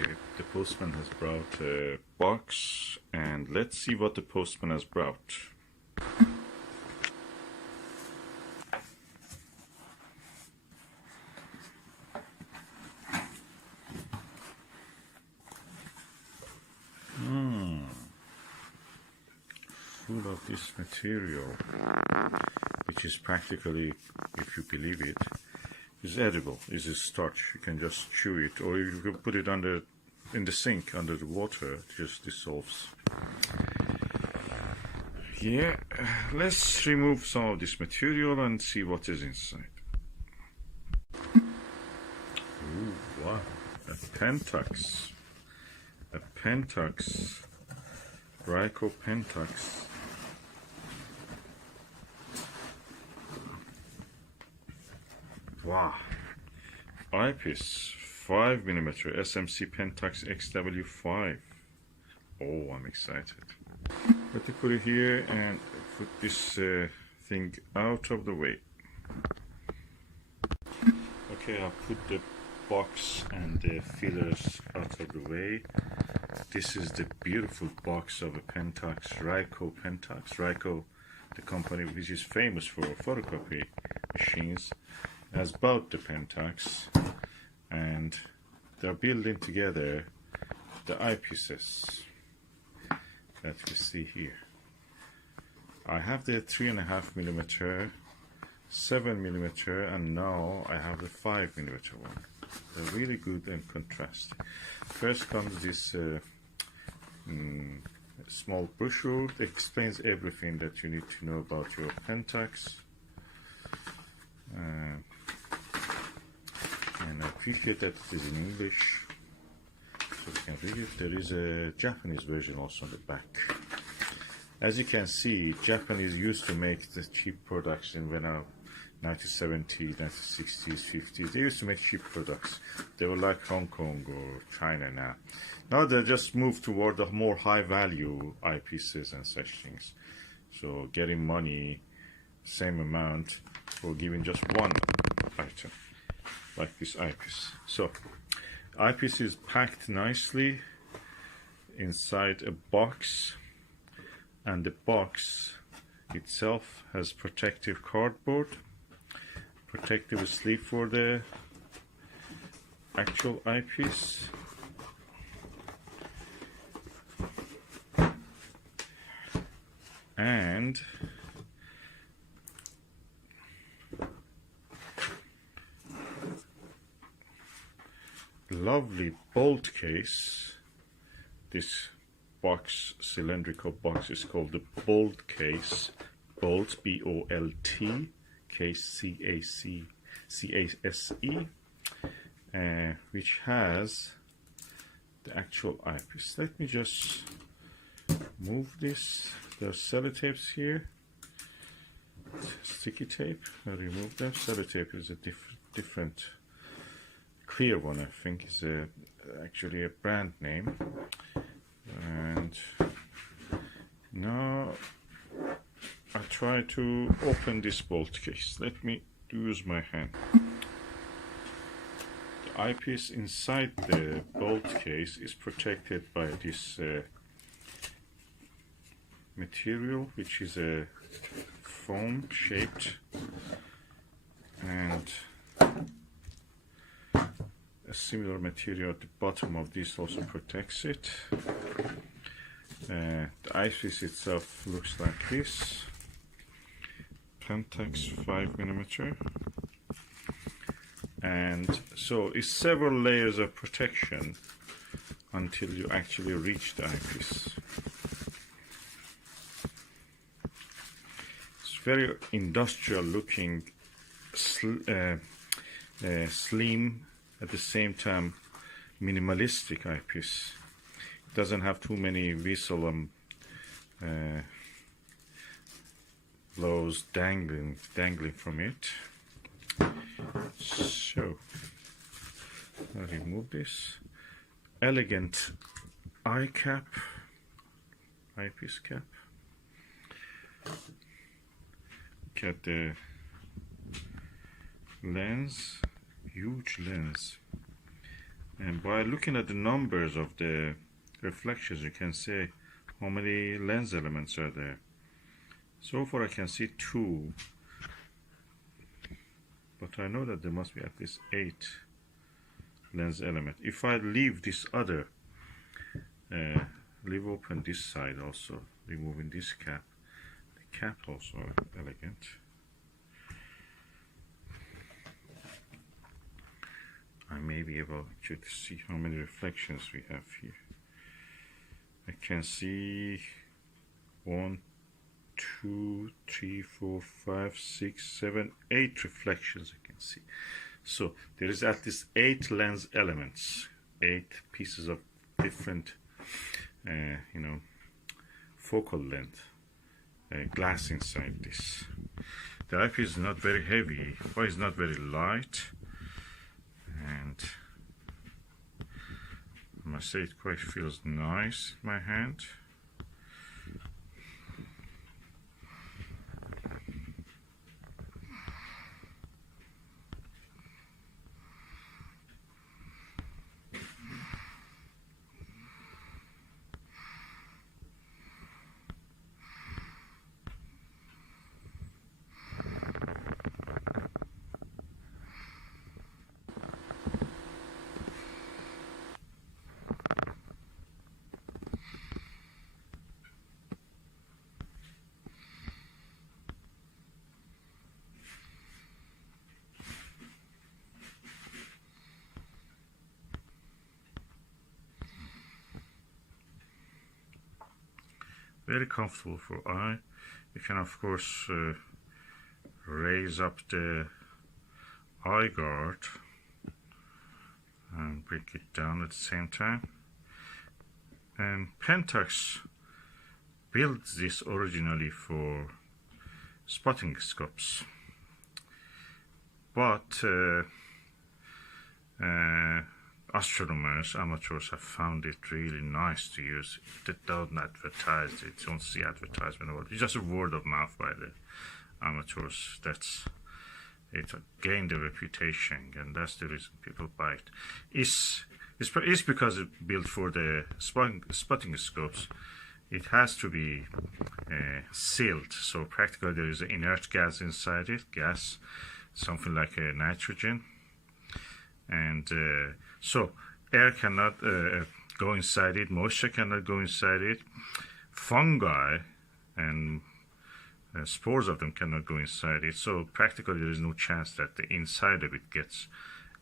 Okay, the postman has brought a box, and let's see what the postman has brought. Full of this material, which is practically, if you believe it, is edible. Is a starch. You can just chew it, or you can put it in the sink under the water. It just dissolves. Yeah, let's remove some of this material and see what is inside. Ooh, wow, a Pentax. A Pentax. Pentax. Wow. Eyepiece 5mm SMC Pentax XW5. Oh, I'm excited. Let me put it here and put this thing out of the way. Okay, I'll put the box and the fillers out of the way. This is the beautiful box of a Pentax, Pentax. The company which is famous for photocopy machines, has bought the Pentax, and they're building together the eyepieces that you see here. I have the 3.5mm, 7mm, and now I have the 5mm one. They're really good and contrasting. First comes this small brochure that explains everything that you need to know about your Pentax. And I appreciate that it is in English, so you can read it. There is a Japanese version also on the back. As you can see, Japanese used to make the cheap products in 1970s, 1960s, 50s. They used to make cheap products. They were like Hong Kong or China now. Now they just moved toward the more high-value eyepieces and such things. So getting money, same amount, for giving just one item, like this eyepiece. So, eyepiece is packed nicely inside a box, and the box itself has protective cardboard, protective sleeve for the actual eyepiece, and lovely bolt case. This box, cylindrical box, is called the bolt case. Bolt, B-O-L-T, case, C-A-S-E, which has the actual eyepiece. Let me just move this. There are sellotapes here, sticky tape. I remove them. Sellotape is a different clear one, I think, is actually a brand name. And now I try to open this bolt case. Let me use my hand. The eyepiece inside the bolt case is protected by this material, which is a foam shaped, and a similar material at the bottom of this also protects it. The eyepiece itself looks like this. Pentax 5mm, and so it's several layers of protection until you actually reach the eyepiece. It's very industrial looking, slim, at the same time minimalistic eyepiece. It doesn't have too many whistle blows dangling from it. So I'll remove this. Elegant eyepiece cap. Look at the lens, huge lens, And by looking at the numbers of the reflections, you can say how many lens elements are there. So far I can see 2, but I know that there must be at least 8 lens elements. If I leave this other, leave open this side also, removing this cap, the cap also elegant. I may be able to see how many reflections we have here. I can see 1, 2, 3, 4, 5, 6, 7, 8 reflections I can see. So there is at least 8 lens elements, 8 pieces of different, focal length glass inside this. The eyepiece is not very heavy, but it's not very light, and I must say it quite feels nice in my hand. Very comfortable for eye. You can of course raise up the eye guard and bring it down at the same time. And Pentax built this originally for spotting scopes, but astronomers, amateurs have found it really nice to use. They don't advertise it, don't see advertisement about it. It's just a word of mouth by the amateurs. That's it, gained a reputation, and that's the reason people buy it. It's because it's built for the spotting scopes. It has to be sealed, so practically there is an inert gas inside it, something like a nitrogen, and so air cannot go inside it, moisture cannot go inside it, fungi and spores of them cannot go inside it, so practically there is no chance that the inside of it gets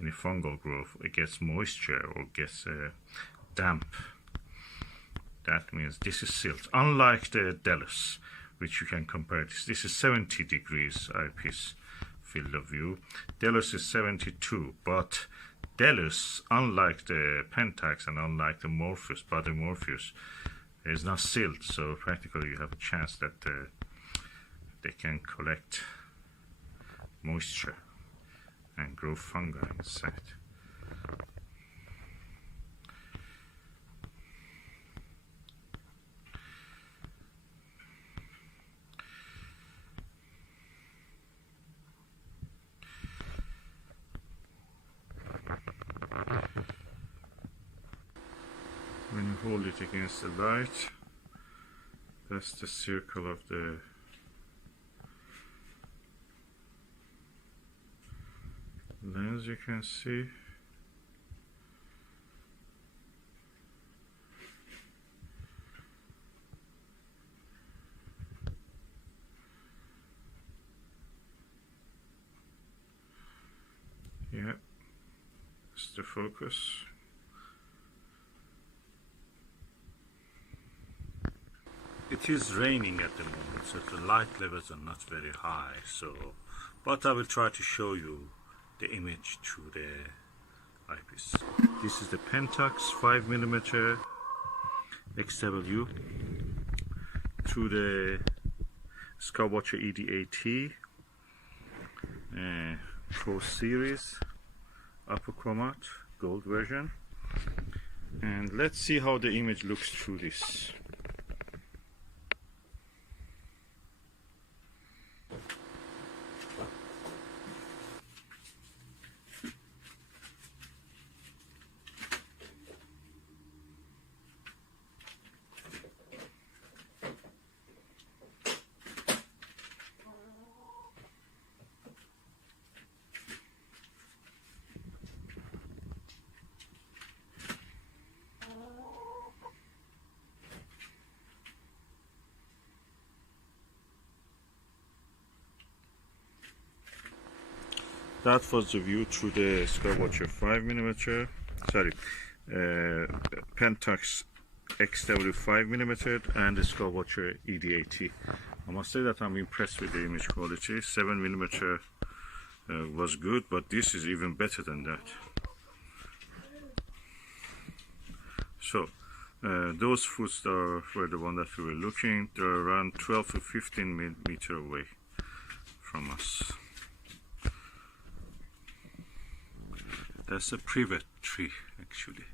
any fungal growth, it gets moisture or gets damp. That means this is sealed. Unlike the Delos, which you can compare this is 70 degrees eyepiece field of view. Delos is 72, but Delos, unlike the Pentax and unlike the Morpheus, body Morpheus, is not sealed, so practically you have a chance that they can collect moisture and grow fungi inside. When you hold it against the light, that's the circle of the lens you can see. Yeah, it's the focus. It is raining at the moment, so the light levels are not very high, but I will try to show you the image through the eyepiece. This is the Pentax 5mm XW through the Skywatcher ED-AT Pro Series Upper Chromat Gold version, and let's see how the image looks through this. that was the view through the Skywatcher 5mm, sorry, Pentax XW 5mm and the Skywatcher ED80. I must say that I'm impressed with the image quality. 7mm was good, but this is even better than that. So those foods were the one that we were looking. They're around 12 to 15 meter away from us. That's a privet tree actually.